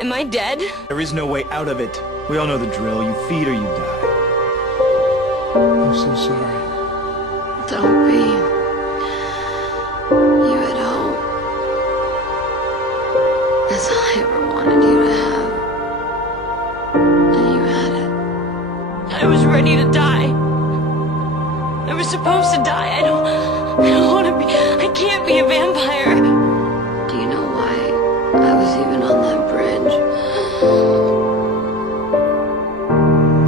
Am I dead? There is no way out of it. We all know the drill. You feed or you die. I'm so sorry. Don't be. You had hope. That's all I ever wanted you to have. And you had it. I was ready to die. I was supposed to die. I don't want to be. I can't be a vampire. Do you know why I was even on that bridge?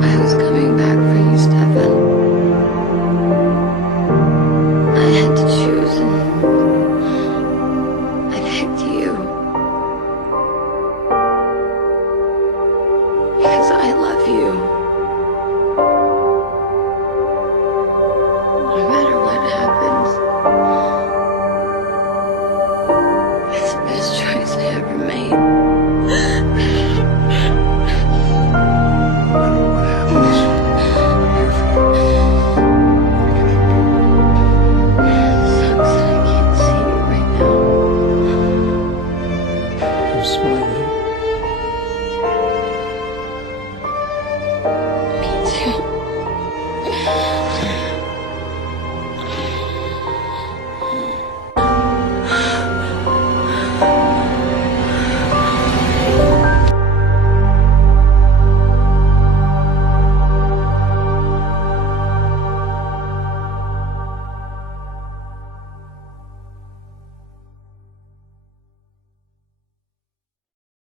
I was coming back for you, Stefan. I had to choose, and I picked you. Because I love you.